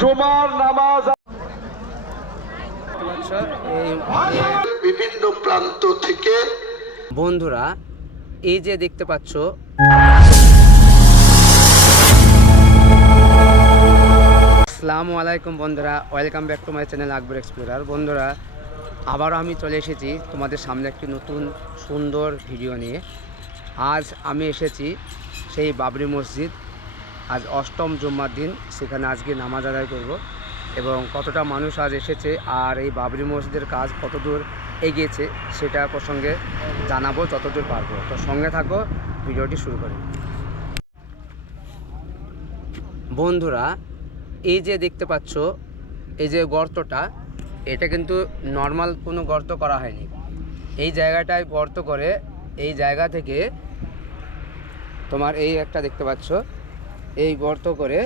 জুমার নামাজ বিভিন্ন প্রান্ত থেকে বন্ধুরা এই যে দেখতে পাচ্ছ আসসালামু আলাইকুম বন্ধুরা, welcome back to my channel Akbar explorer. বন্ধুরা আবারও আমি চলে এসেছি তোমাদের সামনে একটি নতুন সুন্দর ভিডিও নিয়ে। আজ আমি এসেছি সেই বাবরি মসজিদ, আজ অষ্টম জুম্মার দিন, সেখানে আজকে নামাজ আদায় করব এবং কতটা মানুষ আজ এসেছে আর এই বাবরি মসজিদের কাজ কতদূর এগিয়েছে সেটা প্রসঙ্গে জানাবো যতদূর পারবো। তো সঙ্গে থাকো, ভিডিওটি শুরু করি। বন্ধুরা এই যে দেখতে পাচ্ছ এই যে গর্তটা, এটা কিন্তু নর্মাল কোনো গর্ত করা হয়নি। এই জায়গাটায় গর্ত করে এই জায়গা থেকে তোমার এই একটা দেখতে পাচ্ছ, এই গর্ত করে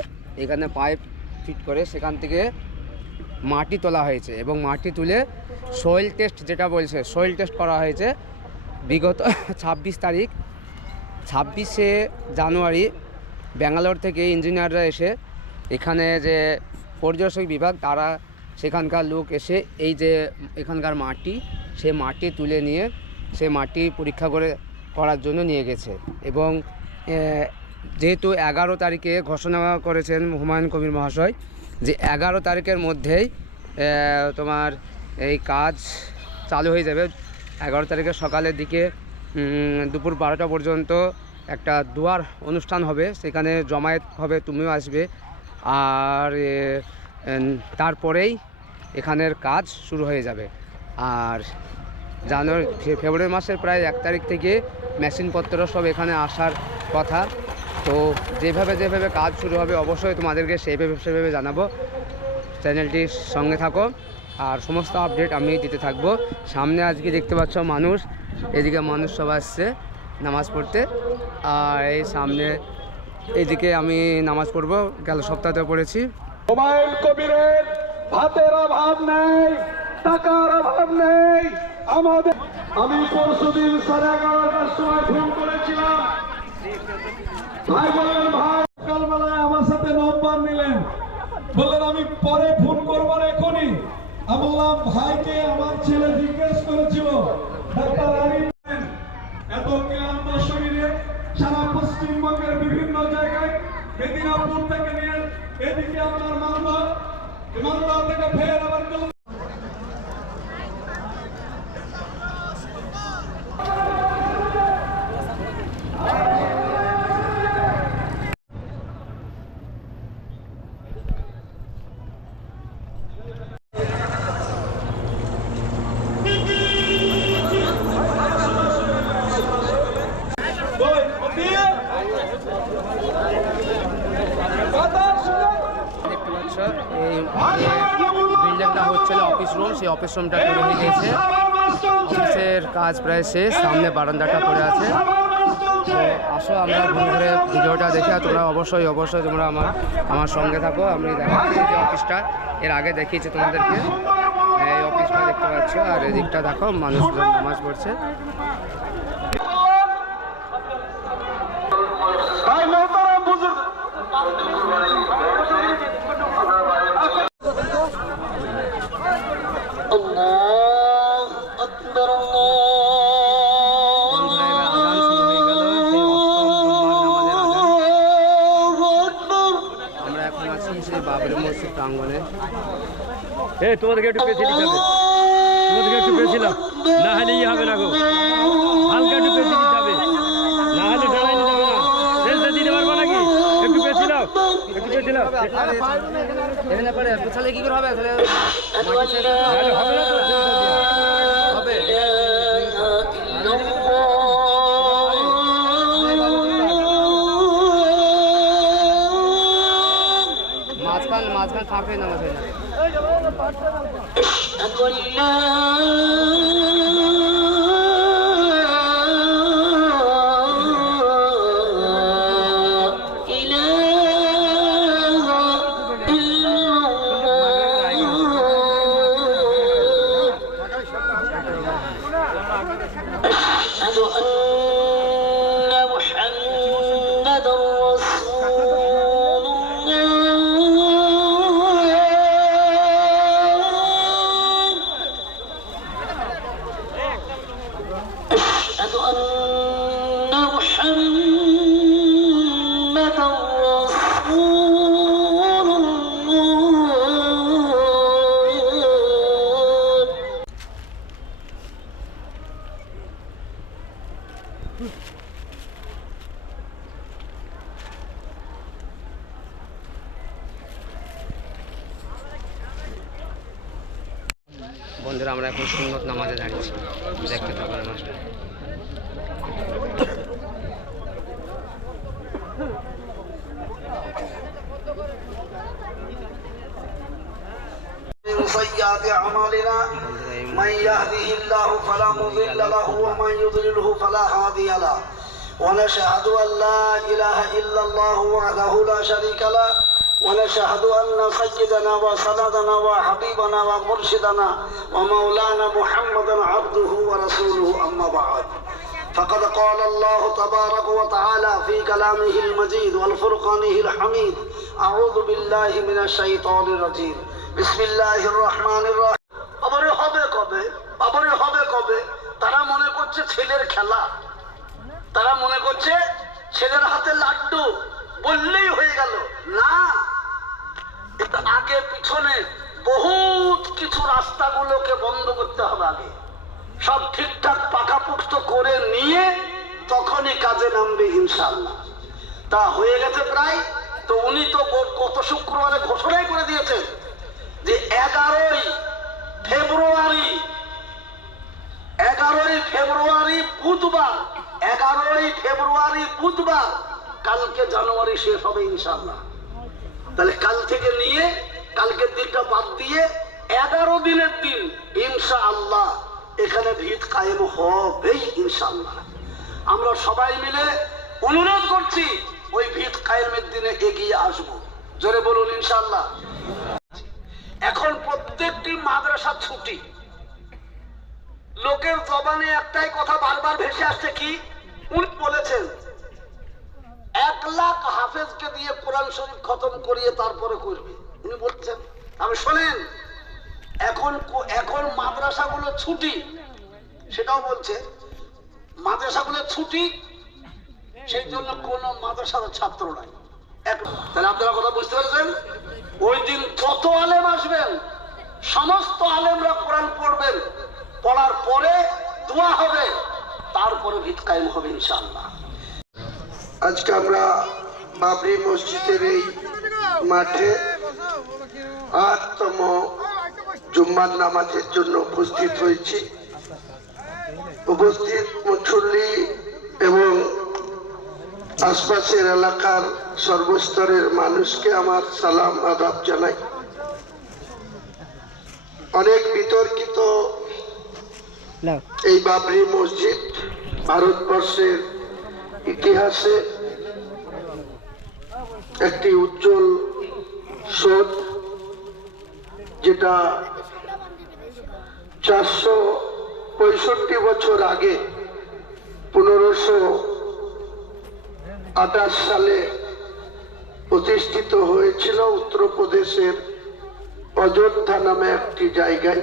এখানে পাইপ ফিট করে সেখান থেকে মাটি তোলা হয়েছে এবং মাটি তুলে সয়েল টেস্ট যেটা বলছে সয়েল টেস্ট করা হয়েছে বিগত 26শে জানুয়ারি ব্যাঙ্গালোর থেকে ইঞ্জিনিয়াররা এসে এখানে যে পরিদর্শক বিভাগ তারা সেখানকার লোক এসে এই যে এখানকার মাটি সে মাটি তুলে নিয়ে সে মাটি পরীক্ষা করার জন্য নিয়ে গেছে এবং যেহেতু 11 তারিখে ঘোষণা করেছেন হুমায়ুন কবির মহাশয় যে 11 তারিখের মধ্যেই তোমার এই কাজ চালু হয়ে যাবে। 11 তারিখের সকালের দিকে দুপুর 12টা পর্যন্ত একটা দুয়ার অনুষ্ঠান হবে, সেখানে জমায়েত হবে, তুমিও আসবে। আর তারপরেই এখানের কাজ শুরু হয়ে যাবে। আর ফেব্রুয়ারি মাসের প্রায় 1 তারিখ থেকে মেশিনপত্র সব এখানে আসার কথা। তো যেভাবে কাজ শুরু হবে অবশ্যই তোমাদেরকে সেভাবে জানাবো। চ্যানেলটির সঙ্গে থাকো আর সমস্ত আপডেট আমি দিতে থাকবো। সামনে আজকে দেখতে পাচ্ছ মানুষ, এদিকে মানুষ সব আসছে নামাজ পড়তে, আর এই সামনে এইদিকে আমি নামাজ পড়বো, গেল সপ্তাহতে পড়েছি। হুমায়ুন কবিরের ভাতের অভাব নেই, টাকার অভাব নেই আমাদের। আমি পরশুদিন 11:30টার সময় ফোন করেছিলাম, ভাই বললেন ভাই সকালবেলায় আমার সাথে নম্বর নিলেন, বললেন আমি পরে ফোন করবো এখনই। আমি বললাম ভাইকে আমার ছেলে জিজ্ঞেস করেছিল, ডাক্তার আরিফ এত ক্লান্ত শরীরে সারা পশ্চিমবঙ্গের বিভিন্ন জায়গায় মেদিনীপুর থেকে নিয়ে এদিকে আপনার মালদা থেকে ফের আবার এই বিল্ডিংটা হচ্ছিল অফিস রুম, সেই অফিস রুমটা তৈরি হয়ে গেছে, অফিসের কাজ প্রায় শেষ, সামনে বারান্দাটা পড়ে আছে। তো আসো আমরা ঘুরে ঘুরে ভিডিওটা দেখে, আর তোমরা অবশ্যই তোমরা আমার সঙ্গে থাকো। আমি দেখাচ্ছি যে অফিসটা এর আগে দেখিয়েছি তোমাদেরকে, এই অফিসটা দেখতে পাচ্ছ, আর এদিকটা দেখো মানুষজন নামাজ পড়ছে। বাবরি মসজিদ প্রাঙ্গণে তোমাদেরকে একটু পেছিয়ে দিতে হবে, তোমাদেরকে একটু পেছিলাম, না হলে ইয়ে হবে না গো, হালকা একটু পেছিয়ে দিতে হবে, না হলে দাঁড়াই নিতে হবে না, রেলটা দিতে পারবো নাকি? একটু পেছিলাম, এখানে পরে পেছালে কি করে হবে? আসলে হবে না তো, হবে মাঝখান ফাঁকে নামাজ হয় না। أشهد أن محمدا رسول বন্ধুরা আমরা এখন সুন্নত নামাজে দাঁড়িয়েছি, দেখতে থাকুন নামাজটা। من سيئات أعمالنا من يهده الله فلا مضل له ومن يضلله فلا هادي له ونشهد أن لا إله إلا الله وحده لا شريك له ونشهد أن سيدنا وسندنا وحبيبنا ومرشدنا ومولانا محمدا عبده ورسوله أما بعد فقد قال الله تبارك وتعالى في كلامه المجيد والفرقانه الحميد أعوذ بالله من الشيطان الرجيم بسم الله الرحمن الرحيم আবারে হবে কবে তারা মনে করছে ছেলের খেলা, তারা মনে করছে ছেলের হাতে লাড্ডু বললেই হয়ে গেল। না, এটা আগে পিছনে বহুত কিছু রাস্তাগুলোকে বন্ধ করতে হবে, আগে সব ঠিকঠাক পাকাপোক্ত করে নিয়ে তখনই কাজে নামবে ইনশাআল্লাহ। তা হয়ে গেছে প্রায়। তো উনি তো গত শুক্রবারে ঘোষণাই করে দিয়েছেন যে 11ই ফেব্রুয়ারি বুধবার কালকে জানুয়ারি শেষ হবে ইনশাআল্লাহ। তাহলে কাল থেকে নিয়ে কালকের দিনটা বাদ দিয়ে 11 দিনের দিন ইনশাআল্লাহ এখানে ভিত কায়েম হবেই ইনশাআল্লাহ। আমরা সবাই মিলে অনুরোধ করছি ওই ভিত কায়েমের দিনে এগিয়ে আসব, জোরে বলুন ইনশাআল্লাহ। এখন প্রত্যেকটি মাদ্রাসা ছুটি। লোকের জবানে একটাই কথা বারবার ভেসে আসছে, কি উনি বলেছেন 1 লাখ হাফেজকে দিয়ে কোরআন শরীফ খতম করিয়ে তারপরে করবে, উনি বলছেন। আমি শোনেন, এখন মাদ্রাসাগুলো ছুটি, সেটাও বলছে মাদ্রাসাগুলো ছুটি, সেই জন্য কোন মাদ্রাসার ছাত্র নাই। তাহলে আপনারা কথা বুঝতে পারছেন? ওই দিন যত আলেম আসবেন সমস্ত আলেমরা কোরআন পড়বেন, পড়ার পরে দোয়া হবে, তারপরে ভিত কায়েম হবে ইনশাআল্লাহ। আজকে আমরা বাবরি মসজিদের এই মাঠে 8তম জুম্মার নামাজের জন্য উপস্থিত হয়েছি। উপস্থিত মুসল্লি এবং আশপাশের এলাকার সর্বস্তরের মানুষকে আমার সালাম আদাব জানাই। অনেক বিতর্কিত এই বাবরি মসজিদ ভারতবর্ষের ইতিহাসে একটি উজ্জ্বল শোধ, যেটা 465 বছর আগে 1528 সালে প্রতিষ্ঠিত হয়েছিল উত্তরপ্রদেশের অযোধ্যা নামে একটি জায়গায়।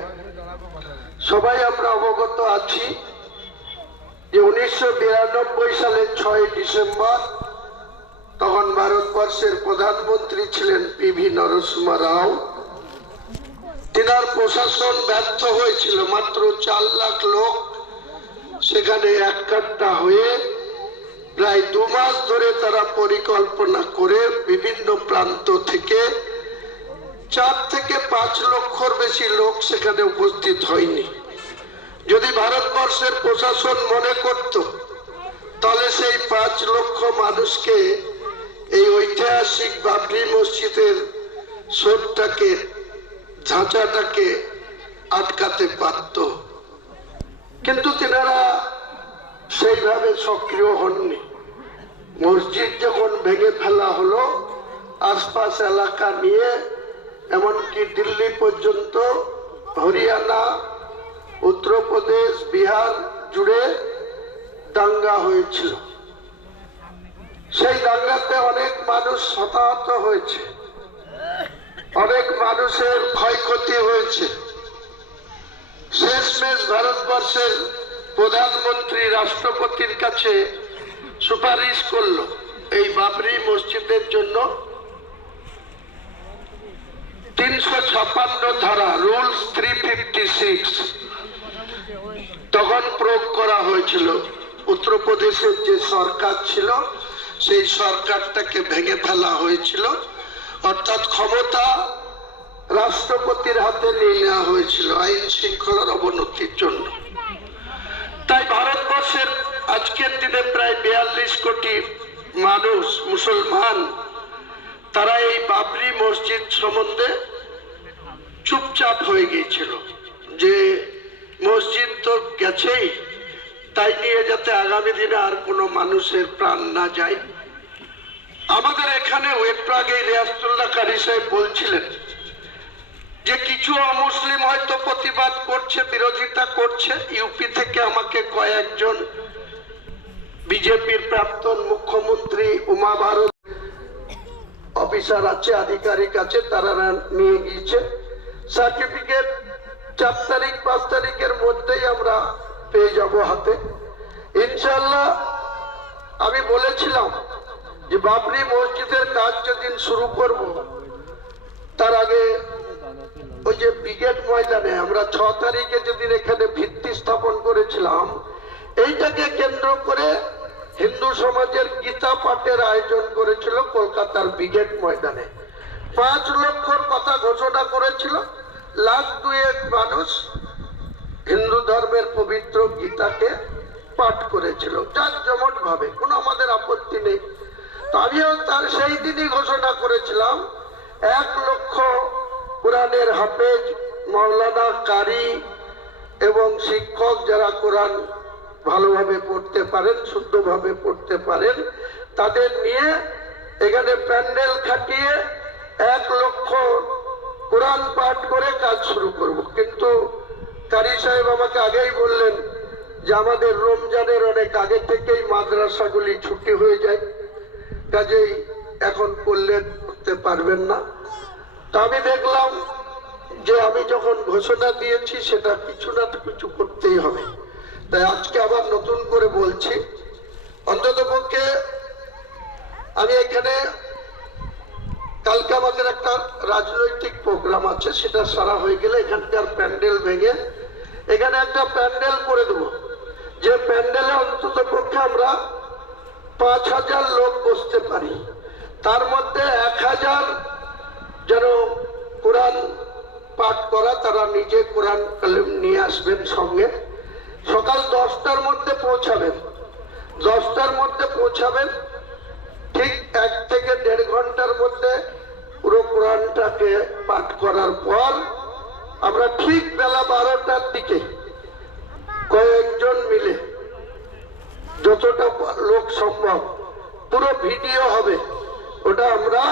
সবাই আমরা অবগত আছি যে 1992 সালের 6 ডিসেম্বর তখন ভারতবর্ষের প্রধানমন্ত্রী ছিলেন পিভি নরসিংহ রাও। তিনার প্রশাসন ব্যর্থ হয়েছিল, মাত্র 4 লাখ লোক সেখানে এককাট্টা হয়ে প্রায় 2 মাস ধরে তারা পরিকল্পনা করে বিভিন্ন প্রান্ত থেকে 4 থেকে 5 লক্ষর বেশি লোক সেখানে উপস্থিত হয়নি। যদি ভারতবর্ষের প্রশাসন মনে করত তাহলে সেই 5 লক্ষ মানুষকে এই ঐতিহাসিক বাবরি মসজিদের শোধটাকে, ঝাঁচাটাকে আটকাতে পারত, কিন্তু তেনারা সেইভাবে সক্রিয় হননি। মসজিদ যখন ভেঙে ফেলা হলো, আশপাশ এলাকা নিয়ে এমনকি দিল্লি পর্যন্ত, হরিয়ানা, উত্তরপ্রদেশ, বিহার জুড়ে দাঙ্গা হয়েছিল। সেই দাঙ্গাতে অনেক মানুষ হতাহত হয়েছে, অনেক মানুষের ক্ষয়ক্ষতি হয়েছে। শেষমেশ ভারতবর্ষের প্রধানমন্ত্রী রাষ্ট্রপতির কাছে সুপারিশ করলো এই বাবরি মসজিদের জন্য 356 ধারা, রুলস 356 তখন প্রয়োগ করা হয়েছিল। উত্তরপ্রদেশের যে সরকার ছিল সেই সরকারটাকে ভেঙে ফেলা হয়েছিল, অর্থাৎ ক্ষমতা রাষ্ট্রপতির হাতে নিয়ে নেওয়া হয়েছিল আইন শৃঙ্খলার অবনতির জন্য। তাই ভারতবর্ষের আজকের দিনে প্রায় 42 কোটি মানুষ মুসলমান, তারা এই বাবরি মসজিদ সম্বন্ধে চুপচাপ হয়ে গিয়েছিল যে মসজিদ তো গেছেই, তাই নিয়ে যাতে আগামী দিনে আর কোনো মানুষের প্রাণ না যায়। আমাদের এখানে একটু আগে রিয়াজতুল্লাহ কারি সাহেব বলছিলেন যে কিছু অমুসলিম হয়তো প্রতিবাদ করছে, বিরোধিতা করছে। ইউপি থেকে আমাকে কয়েকজন বিজেপির প্রাক্তন মুখ্যমন্ত্রী উমা ভারত অফিসার আছে, আধিকারিক আছে, তারা নিয়ে গিয়েছে সার্টিফিকেট। 4 তারিখ 5 তারিখের মধ্যেই আমরা পেয়ে যাব হাতে ইনশাআল্লাহ। আমি বলেছিলাম যে বাবরি মসজিদের কাজ যেদিন শুরু করব, তার আগে ওই যে ব্রিগেড ময়দানে আমরা 6 তারিখে যেদিন এখানে ভিত্তি স্থাপন করেছিলাম, এইটাকে কেন্দ্র করে হিন্দু সমাজের গীতা পাঠের আয়োজন করেছিল কলকাতার ব্রিগেড ময়দানে। 5 লক্ষর কথা ঘোষণা করেছিল, 1,2 মানুষ হিন্দু ধর্মের পবিত্র গীতাকে পাঠ করেছিল জাঁকজমট ভাবে, কোনো আমাদের আপত্তি নেই। তো আমিও তার সেই দিনই ঘোষণা করেছিলাম 1 লক্ষ কোরআনের হাফেজ, মাওলানা, কারি এবং শিক্ষক যারা কোরআন ভালোভাবে পড়তে পারেন, শুদ্ধভাবে পড়তে পারেন, তাদের নিয়ে এখানে প্যান্ডেল খাটিয়ে 1 লক্ষ কোরআন পাঠ করে কাজ শুরু করব। কিন্তু কারি সাহেব আমাকে আগেই বললেন যে আমাদের রমজানের অনেক আগে থেকেই মাদ্রাসাগুলি ছুটি হয়ে যায়, কাজেই এখন করতে পারবেন না। তা আমি দেখলাম যে আমি যখন ঘোষণা দিয়েছি সেটা কিছু না কিছু করতেই হবে, তাই আজকে আবার নতুন করে বলছি। অন্ততপক্ষে আমি এখানে কালকে আমাদের একটা রাজনৈতিক প্রোগ্রাম আছে, সেটা সারা হয়ে গেলে এখানকার প্যান্ডেল ভেঙে এখানে একটা প্যান্ডেল করে দেবো, যে প্যান্ডেলে অন্ততপক্ষে আমরা 5,000 লোক বসতে পারি। তার মধ্যে 1,000 যেন কোরআন পাঠ করা, তারা নিজে কোরআন কালিম নিয়ে আসবেন সঙ্গে। সকাল 10টার মধ্যে পৌঁছাবেন, 10টার মধ্যে পৌঁছাবেন। ঠিক 1 থেকে 1.5 ঘন্টার মধ্যে পুরো কোরআনটাকে পাঠ করার পর আমরা ঠিক বেলা 12টার দিকে কয়েকজন মিলে যতটা লোক সম্ভব, পুরো ভিডিও হবে, ওটা আমরা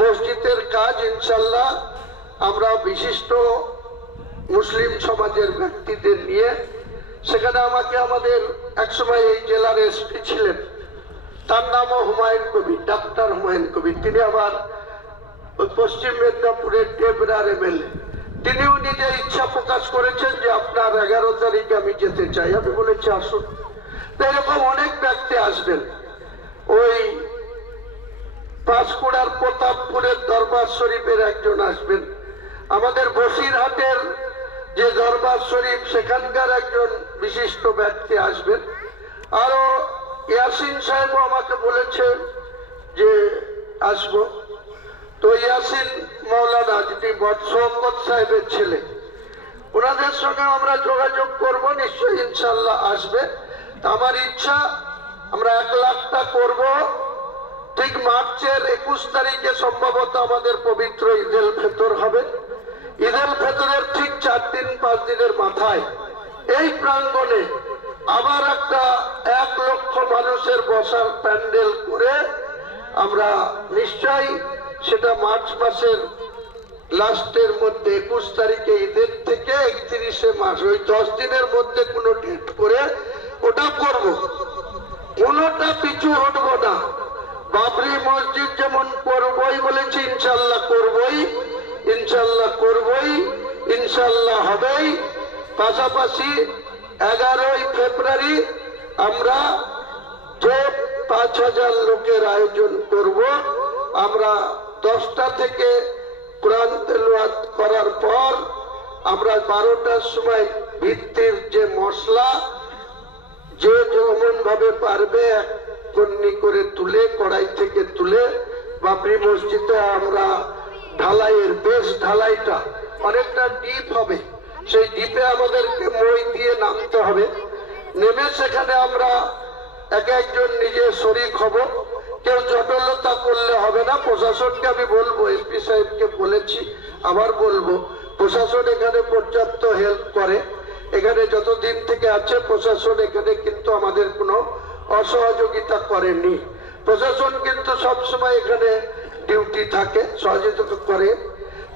মসজিদের কাজ ইনশাল্লাহ আমরা বিশিষ্ট মুসলিম সমাজের ব্যক্তিদের নিয়ে, সেখানে আমাকে আমাদের একসময় এই জেলার এসপি ছিলেন, তার নামও হুমায়ুন কবির, ডাক্তার হুমায়ুন কবির, তিনি আবার পশ্চিম মেদিনীপুরের ডেবরার এমএলএ, তিনিও নিজে ইচ্ছা প্রকাশ করেছেন যে আপনার 11 তারিখে আমি যেতে চাই। আমি বলেছি আসুন। এরকম অনেক ব্যক্তি আসবেন। ওই পাঁশকুড়ার প্রতাপপুরের দরবার শরীফের একজন আসবেন, আমাদের বসিরহাটের যে দরবার শরীফ সেখানকার একজন বিশিষ্ট ব্যক্তি আসবেন, আরো ইয়াসিন সাহেবও আমাকে বলেছে যে আসবো। তো ইয়াসিন মৌলানা যিনি শওকত সাহেবের ছেলে, ওনাদের সঙ্গে আমরা যোগাযোগ করব, নিশ্চয়ই ইনশাল্লাহ আসবে। আমার ইচ্ছা আমরা 1 লাখটা করব। ঠিক মার্চের 21 তারিখে সম্ভবত আমাদের পবিত্র ঈদুল ফিতর হবে। ঈদুল ফিতরের ঠিক 4 দিন 5 দিনের মাথায় এই প্রাঙ্গণে আবার একটা 1 লক্ষ মানুষের বসার প্যান্ডেল করে আমরা নিশ্চয়ই সেটা মার্চ মাসের লাস্টের মধ্যে 21 তারিখে ঈদের থেকে 31শে মাস, ওই 10 দিনের মধ্যে কোনো ডেট করে ওটা করব, কোনোটা পিছু হটবো না। বাবরি মসজিদ যেমন করবই বলেছি, ইনশাল্লাহ করবই, ইনশাল্লাহ করবই, ইনশাল্লাহ হবেই। পাশাপাশি 11ই ফেব্রুয়ারি আমরা যে 5,000 লোকের আয়োজন করব, আমরা 10টা থেকে কোরআন তেলাওয়াত করার পর আমরা 12টার সময় ভিত্তির যে মশলা যে যেমন ভাবে পারবে কন্নি করে তুলে কড়াই থেকে তুলে বাবরি মসজিদে আমরা ঢালাইয়ের বেশ ঢালাইটা অনেকটা ডিপ হবে, সেই ডিপে আমাদেরকে মই দিয়ে নামতে হবে। নেমে সেখানে আমরা এক একজন নিজে শরিক হব। কেউ জটলতা করলে হবে না। প্রশাসনকে আমি বলবো, এসপি সাহেবকে বলেছি, আবার বলবো, প্রশাসন এখানে পর্যাপ্ত হেল্প করে। এখানে যতদিন থেকে আছে প্রশাসন এখানে কিন্তু আমাদের কোনো অসহযোগিতা করেনি। প্রশাসন কিন্তু সবসময় এখানে ডিউটি থাকে, সহযোগিতা করে।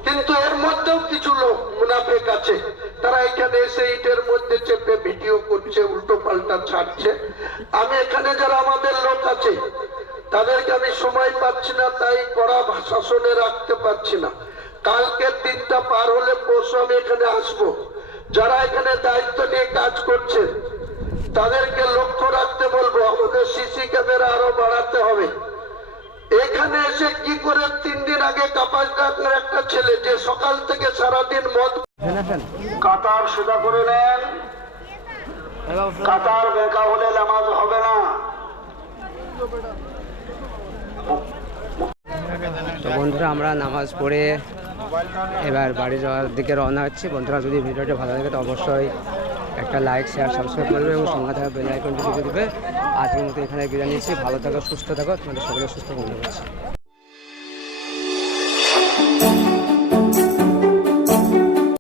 কিন্তু এর মধ্যেও কিছু লোক মুনাফেক আছে, তারা এখানে এসে ইটের মধ্যে চেপে ভিডিও করছে, উল্টো পাল্টা ছাড়ছে। আমি এখানে যারা আমাদের লোক আছে তাদেরকে আমি সময় পাচ্ছি না, তাই কড়া শাসনে রাখতে পারছি না। কালকে দিনটা পার হলে পরশু আমি এখানে আসবো। যারা এখানে দায়িত্ব নিয়ে কাজ করছে তাদেরকে লক্ষ্য রাখতে বলবো। আমাদের সিসি ক্যামেরা আরো বাড়াতে হবে। এখানে এসে কি করে 3 দিন আগে কাপাস ডাকনার একটা ছেলে যে সকাল থেকে সারাদিন মদ, কাতার সোজা করে নেন, কাতার বেঁকা হলে নামাজ হবে না। তো বন্ধুরা আমরা নামাজ পড়ে এবার বাড়ি যাওয়ার দিকে রওনা হচ্ছি। বন্ধুরা যদি ভিডিওটা ভালো লাগে তো অবশ্যই একটা লাইক, শেয়ার, সাবস্ক্রাইব করবে এবং সঙ্গে থাকা বেল আইকনটি টিপে দেবে। আজকের মতো এখানে বিদায় নিচ্ছি। ভালো থাকো, সুস্থ থাকো, তোমাদের সকলে সুস্থ কামনা করছি।